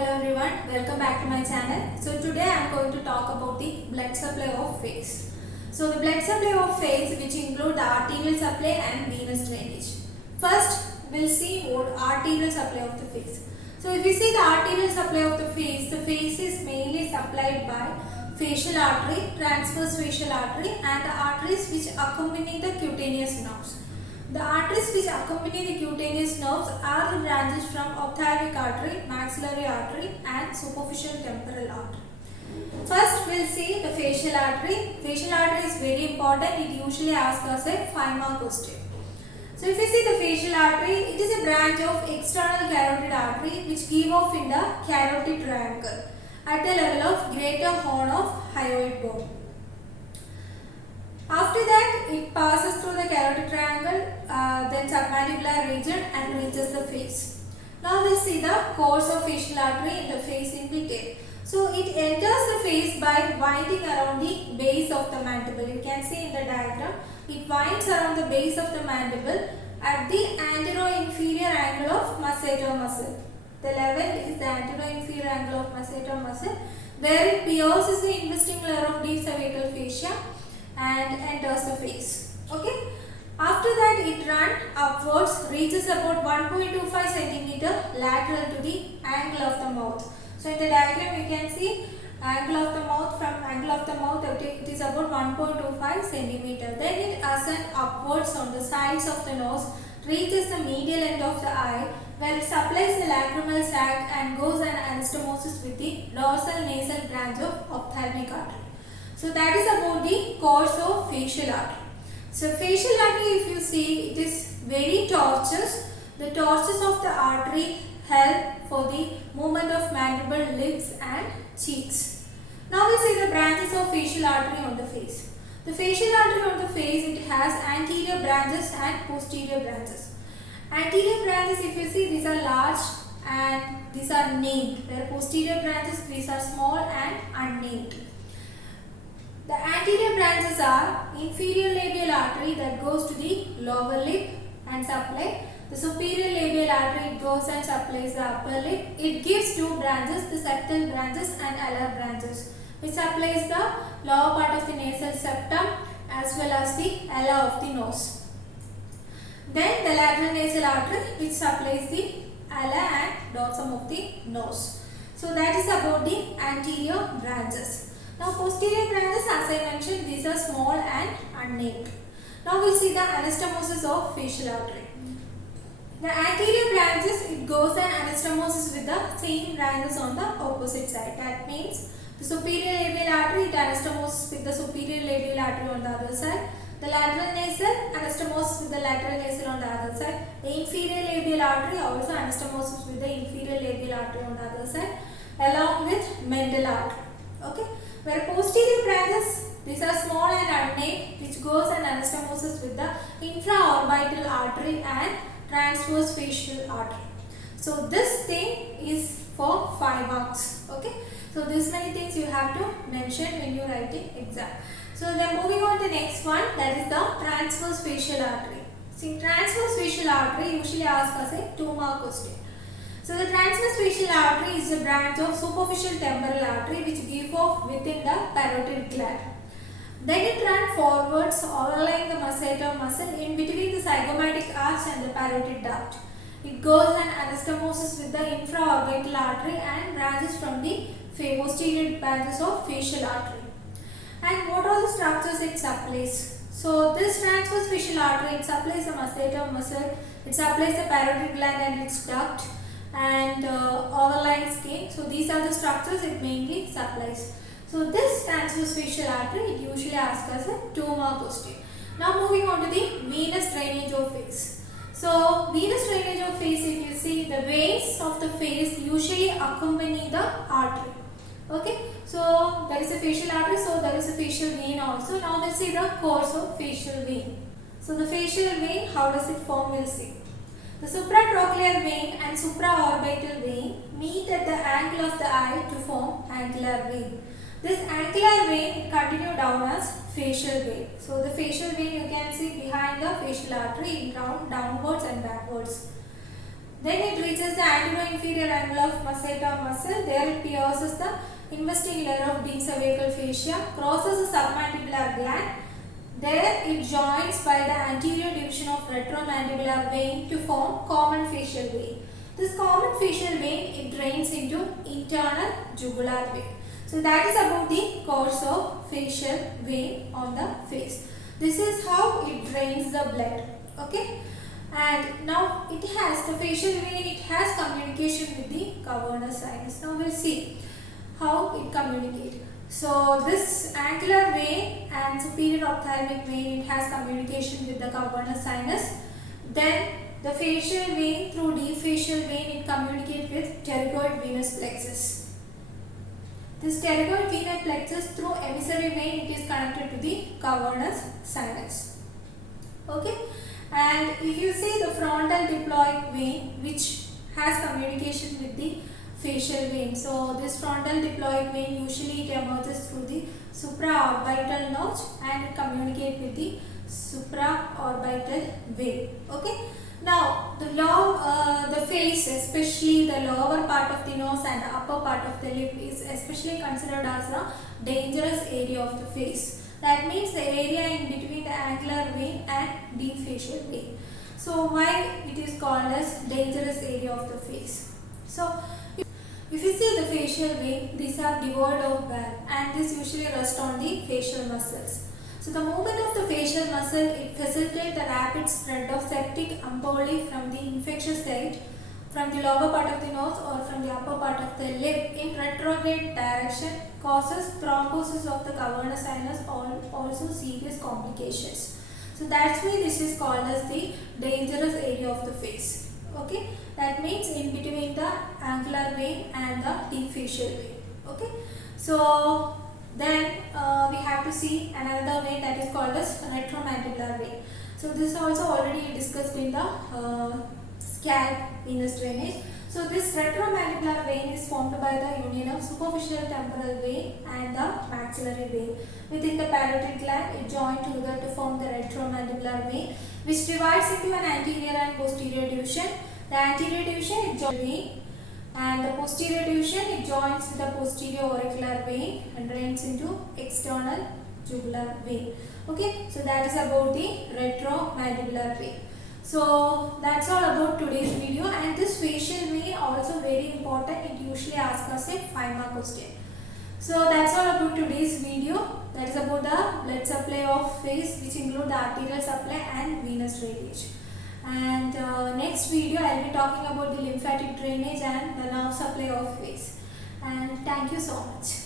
Hello everyone, welcome back to my channel. So today I am going to talk about the blood supply of face. So the blood supply of face, which include the arterial supply and venous drainage. First we'll see what arterial supply of the face. So if we see the arterial supply of the face is mainly supplied by facial artery, transverse facial artery and the arteries which accompany the cutaneous nerves. The arteries which accompany the cutaneous nerves are the branches from ophthalmic artery, maxillary artery and superficial temporal artery. First we will see the facial artery. Facial artery is very important. It usually asks us a 5-mark question. So if you see the facial artery, it is a branch of external carotid artery which give off in the carotid triangle at the level of greater horn of hyoid bone. After that, it passes through the carotid triangle, then submandibular region and reaches the face. Now we will see the course of facial artery in the face in detail. So it enters the face by winding around the base of the mandible. You can see in the diagram, it winds around the base of the mandible at the anterior-inferior angle of masseter muscle. The level is the anterior-inferior angle of masseter muscle, where it pierces the investing layer of deep cervical fascia and enters the face. Okay. After that, it runs upwards, reaches about 1.25 cm lateral to the angle of the mouth. So in the diagram, you can see angle of the mouth. From angle of the mouth, it is about 1.25 cm. Then it ascends upwards on the sides of the nose, reaches the medial end of the eye, where it supplies the lacrimal sac and goes an anastomosis with the dorsal nasal branch of ophthalmic artery. So that is about the course of facial artery. So facial artery, if you see, it is very tortuous. The tortuous of the artery help for the movement of mandible, lips and cheeks. Now we see the branches of facial artery on the face. The facial artery on the face, it has anterior branches and posterior branches. Anterior branches, if you see, these are large and these are named. Where posterior branches, these are small and unnamed. The anterior branches are inferior labial artery that goes to the lower lip and supply. The superior labial artery goes and supplies the upper lip. It gives two branches, the septal branches and alar branches, which supplies the lower part of the nasal septum as well as the ala of the nose. Then the lateral nasal artery, which supplies the ala and dorsum of the nose. So that is about the anterior branches. Now posterior branches, as I mentioned, these are small and unnamed. Now we will see the anastomosis of facial artery. The anterior branches, it goes an anastomosis with the same branches on the opposite side. That means the superior labial artery, it anastomosis with the superior labial artery on the other side. The lateral nasal, anastomosis with the lateral nasal on the other side. The inferior labial artery, also anastomosis with the inferior labial artery on the other side, along with mental artery. Okay. Where posterior branches, these are small and unnamed, which goes an anastomosis with the infraorbital artery and transverse facial artery. So this thing is for 5 marks. Okay. So this many things you have to mention when you are writing exam. So then moving on to the next one, that is the transverse facial artery. See, transverse facial artery usually asks us a 2-mark question. So the transverse facial artery is a branch of superficial temporal artery which give off within the parotid gland. Then it runs forwards overlying the masseter muscle in between the zygomatic arch and the parotid duct. It goes an anastomosis with the infraorbital artery and branches from the posterior branches of facial artery. And what are the structures it supplies? So this transverse facial artery, it supplies the masseter muscle, it supplies the parotid gland and its duct and overlying skin. So these are the structures it mainly supplies. So this transverse facial artery, it usually asks us a 2-mark question. Now moving on to the venous drainage of face. So venous drainage of face, if you see, the veins of the face usually accompany the artery. Okay, so there is a facial artery, so there is a facial vein also. Now we'll see the course of facial vein. So the facial vein, how does it form, we'll see. The supratrochlear vein and supraorbital vein meet at the angle of the eye to form angular vein. This angular vein continue down as facial vein. So the facial vein you can see behind the facial artery, round downwards and backwards. Then it reaches the anterior-inferior angle of masseter muscle. There it pierces the investing layer of deep cervical fascia, crosses the submandibular gland. There it joins by the anterior division of retromandibular vein to form common facial vein. This common facial vein, it drains into internal jugular vein. So that is about the course of facial vein on the face. This is how it drains the blood. Okay. And now it has the facial vein, it has communication with the cavernous sinus. Now we'll see how it communicates. So this angular vein and superior ophthalmic vein, it has communication with the cavernous sinus. Then the facial vein, through deep facial vein, it communicates with pterygoid venous plexus. This pterygoid venous plexus, through emissary vein, it is connected to the cavernous sinus. Okay. And if you see the frontal diploid vein, which has communication with the facial vein. So this frontal diploid vein, usually it emerges through the supraorbital notch and it communicates with the supraorbital vein. Okay. Now the face, especially the lower part of the nose and the upper part of the lip, is especially considered as a dangerous area of the face. That means the area in between the angular vein and deep facial vein. So why it is called as dangerous area of the face? So if you see the facial vein, these are devoid of valve and this usually rests on the facial muscles. So the movement of the facial muscle, it facilitates the rapid spread of septic emboli from the infectious site from the lower part of the nose or from the upper part of the lip in retrograde direction, causes thrombosis of the cavernous sinus or also serious complications. So that's why this is called as the dangerous area of the face. Okay, that means in between the angular vein and the deep facial vein. Okay, so then we have to see another vein that is called as retromandibular vein. So this is also already discussed in the scalp venous drainage. So this retromandibular vein is formed by the union of superficial temporal vein and the maxillary vein. Within the parotid gland, it joins together to form the retromandibular vein, which divides into an anterior and posterior division. The anterior division, it joins the vein, and the posterior division, it joins with the posterior auricular vein and drains into external jugular vein. Okay, so that is about the retromandibular vein. So that's all about today's video, and this facial vein also very important. It usually asks us a 5-mark question. So that's all about today's video. That is about the blood supply of face, which include the arterial supply and venous drainage. And next video I will be talking about the lymphatic drainage and the nerve supply of face. And thank you so much.